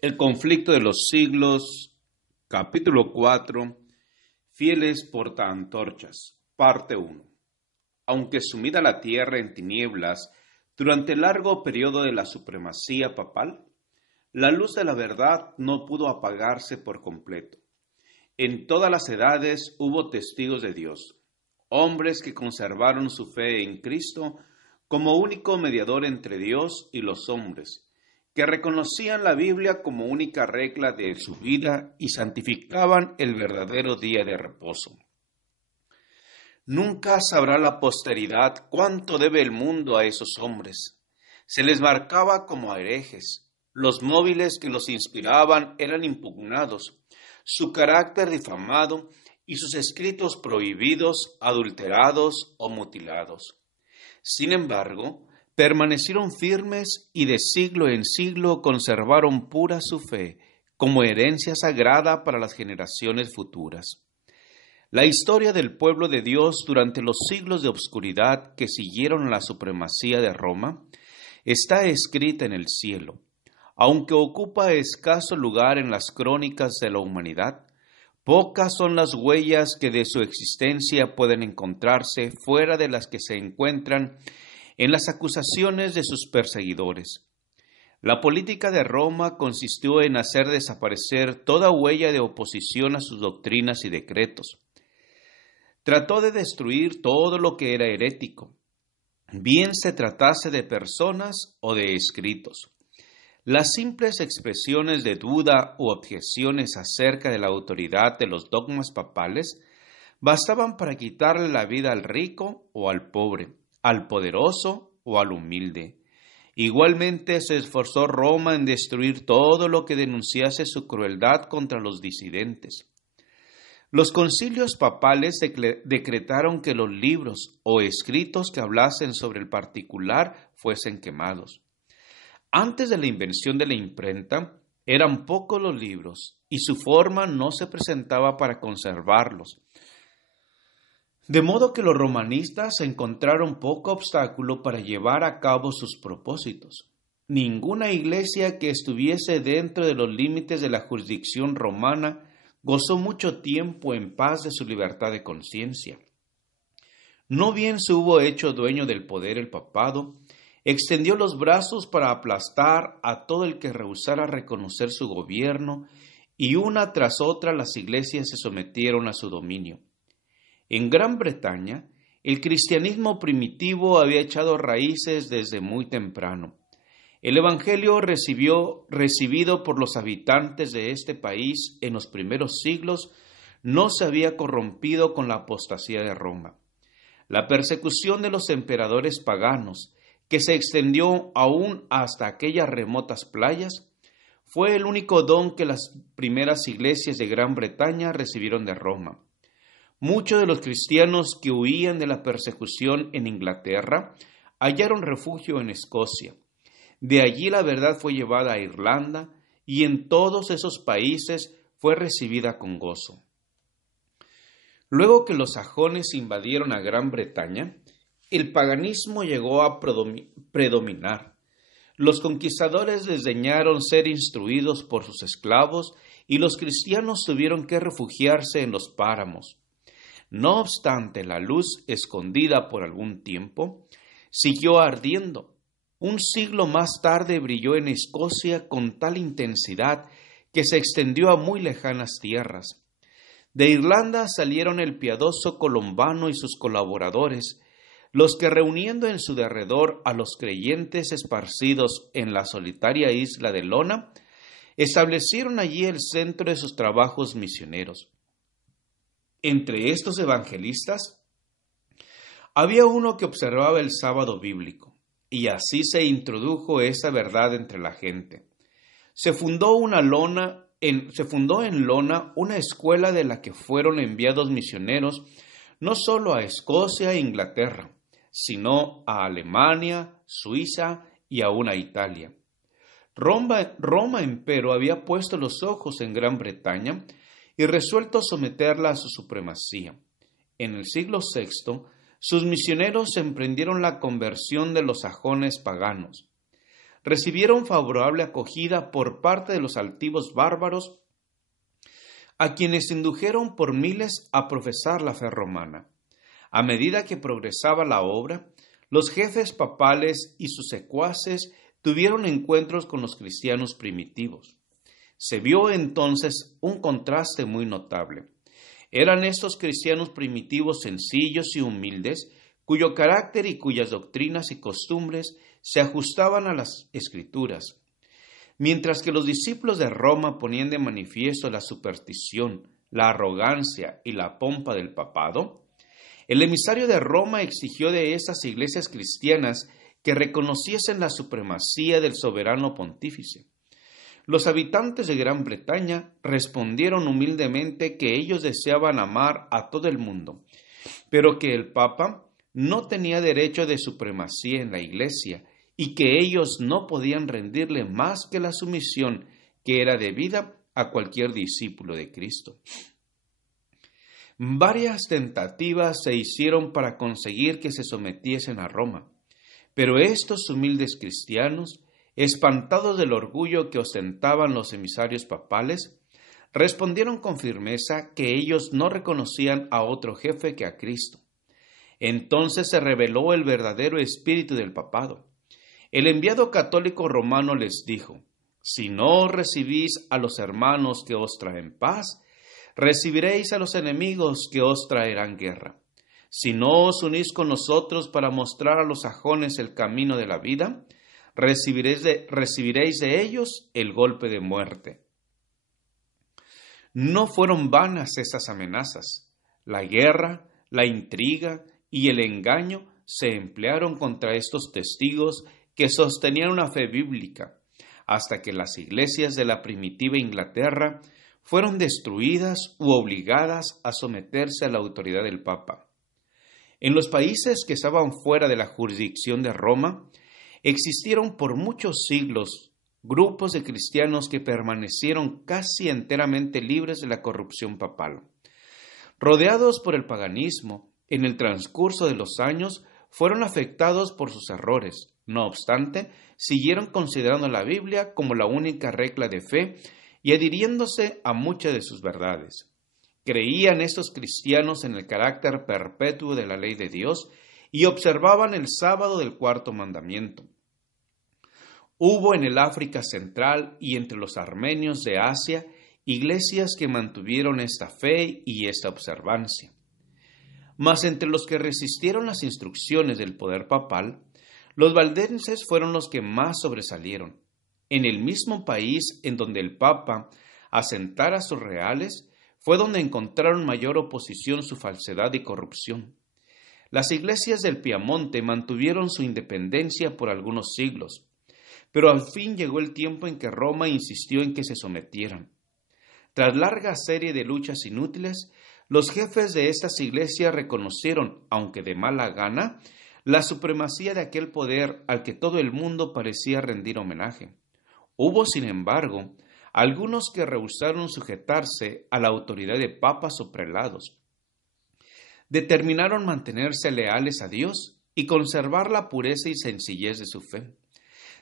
El conflicto de los siglos, capítulo 4, fieles portaantorchas, parte 1. Aunque sumida la tierra en tinieblas durante el largo periodo de la supremacía papal, la luz de la verdad no pudo apagarse por completo. En todas las edades hubo testigos de Dios, hombres que conservaron su fe en Cristo como único mediador entre Dios y los hombres, que reconocían la Biblia como única regla de su vida y santificaban el verdadero día de reposo. Nunca sabrá la posteridad cuánto debe el mundo a esos hombres. Se les marcaba como herejes. Los móviles que los inspiraban eran impugnados, su carácter difamado y sus escritos prohibidos, adulterados o mutilados. Sin embargo, permanecieron firmes y de siglo en siglo conservaron pura su fe como herencia sagrada para las generaciones futuras. La historia del pueblo de Dios durante los siglos de obscuridad que siguieron a la supremacía de Roma está escrita en el cielo. Aunque ocupa escaso lugar en las crónicas de la humanidad, pocas son las huellas que de su existencia pueden encontrarse fuera de las que se encuentran en las acusaciones de sus perseguidores. La política de Roma consistió en hacer desaparecer toda huella de oposición a sus doctrinas y decretos. Trató de destruir todo lo que era herético, bien se tratase de personas o de escritos. Las simples expresiones de duda u objeciones acerca de la autoridad de los dogmas papales bastaban para quitarle la vida al rico o al pobre, al poderoso o al humilde. Igualmente se esforzó Roma en destruir todo lo que denunciase su crueldad contra los disidentes. Los concilios papales decretaron que los libros o escritos que hablasen sobre el particular fuesen quemados. Antes de la invención de la imprenta, eran pocos los libros y su forma no se presentaba para conservarlos. De modo que los romanistas encontraron poco obstáculo para llevar a cabo sus propósitos. Ninguna iglesia que estuviese dentro de los límites de la jurisdicción romana gozó mucho tiempo en paz de su libertad de conciencia. No bien se hubo hecho dueño del poder el papado, extendió los brazos para aplastar a todo el que rehusara reconocer su gobierno, y una tras otra las iglesias se sometieron a su dominio. En Gran Bretaña, el cristianismo primitivo había echado raíces desde muy temprano. El evangelio recibido por los habitantes de este país en los primeros siglos no se había corrompido con la apostasía de Roma. La persecución de los emperadores paganos, que se extendió aún hasta aquellas remotas playas, fue el único don que las primeras iglesias de Gran Bretaña recibieron de Roma. Muchos de los cristianos que huían de la persecución en Inglaterra hallaron refugio en Escocia. De allí la verdad fue llevada a Irlanda y en todos esos países fue recibida con gozo. Luego que los sajones invadieron a Gran Bretaña, el paganismo llegó a predominar. Los conquistadores desdeñaron ser instruidos por sus esclavos y los cristianos tuvieron que refugiarse en los páramos. No obstante, la luz, escondida por algún tiempo, siguió ardiendo. Un siglo más tarde brilló en Escocia con tal intensidad que se extendió a muy lejanas tierras. De Irlanda salieron el piadoso Colombano y sus colaboradores, los que reuniendo en su derredor a los creyentes esparcidos en la solitaria isla de Lona, establecieron allí el centro de sus trabajos misioneros. Entre estos evangelistas había uno que observaba el sábado bíblico, y así se introdujo esa verdad entre la gente. Se fundó en Lona una escuela de la que fueron enviados misioneros no solo a Escocia e Inglaterra, sino a Alemania, Suiza y aún a Italia. Roma, empero, había puesto los ojos en Gran Bretaña y resuelto someterla a su supremacía. En el siglo VI, sus misioneros emprendieron la conversión de los sajones paganos. recibieron favorable acogida por parte de los altivos bárbaros, a quienes indujeron por miles a profesar la fe romana. A medida que progresaba la obra, los jefes papales y sus secuaces tuvieron encuentros con los cristianos primitivos. Se vio entonces un contraste muy notable. Eran estos cristianos primitivos sencillos y humildes, cuyo carácter y cuyas doctrinas y costumbres se ajustaban a las Escrituras, mientras que los discípulos de Roma ponían de manifiesto la superstición, la arrogancia y la pompa del papado. El emisario de Roma exigió de esas iglesias cristianas que reconociesen la supremacía del soberano pontífice. Los habitantes de Gran Bretaña respondieron humildemente que ellos deseaban amar a todo el mundo, pero que el Papa no tenía derecho de supremacía en la Iglesia y que ellos no podían rendirle más que la sumisión que era debida a cualquier discípulo de Cristo. Varias tentativas se hicieron para conseguir que se sometiesen a Roma, pero estos humildes cristianos, espantados del orgullo que ostentaban los emisarios papales, respondieron con firmeza que ellos no reconocían a otro jefe que a Cristo. Entonces se reveló el verdadero espíritu del papado. El enviado católico romano les dijo: si no recibís a los hermanos que os traen paz, recibiréis a los enemigos que os traerán guerra. Si no os unís con nosotros para mostrar a los sajones el camino de la vida, recibiréis de ellos el golpe de muerte. No fueron vanas esas amenazas. La guerra, la intriga y el engaño se emplearon contra estos testigos que sostenían una fe bíblica, hasta que las iglesias de la primitiva Inglaterra fueron destruidas u obligadas a someterse a la autoridad del Papa. En los países que estaban fuera de la jurisdicción de Roma, existieron por muchos siglos grupos de cristianos que permanecieron casi enteramente libres de la corrupción papal. Rodeados por el paganismo, en el transcurso de los años fueron afectados por sus errores. No obstante, siguieron considerando la Biblia como la única regla de fe y adhiriéndose a muchas de sus verdades. Creían estos cristianos en el carácter perpetuo de la ley de Dios y observaban el sábado del cuarto mandamiento. Hubo en el África Central y entre los armenios de Asia iglesias que mantuvieron esta fe y esta observancia. Mas entre los que resistieron las instrucciones del poder papal, los valdenses fueron los que más sobresalieron. En el mismo país en donde el Papa asentara sus reales, fue donde encontraron mayor oposición su falsedad y corrupción. Las iglesias del Piamonte mantuvieron su independencia por algunos siglos, pero al fin llegó el tiempo en que Roma insistió en que se sometieran. Tras larga serie de luchas inútiles, los jefes de estas iglesias reconocieron, aunque de mala gana, la supremacía de aquel poder al que todo el mundo parecía rendir homenaje. Hubo, sin embargo, algunos que rehusaron sujetarse a la autoridad de papas o prelados. Determinaron mantenerse leales a Dios y conservar la pureza y sencillez de su fe.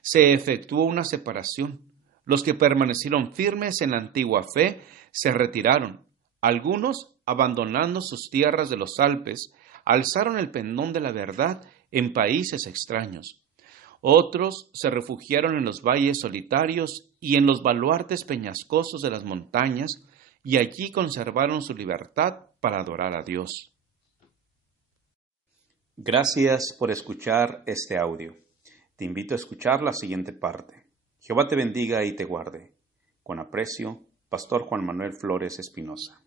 Se efectuó una separación. Los que permanecieron firmes en la antigua fe se retiraron. Algunos, abandonando sus tierras de los Alpes, alzaron el pendón de la verdad en países extraños. Otros se refugiaron en los valles solitarios y en los baluartes peñascosos de las montañas, y allí conservaron su libertad para adorar a Dios. Gracias por escuchar este audio. Te invito a escuchar la siguiente parte. Jehová te bendiga y te guarde. Con aprecio, Pastor Juan Manuel Flores Espinosa.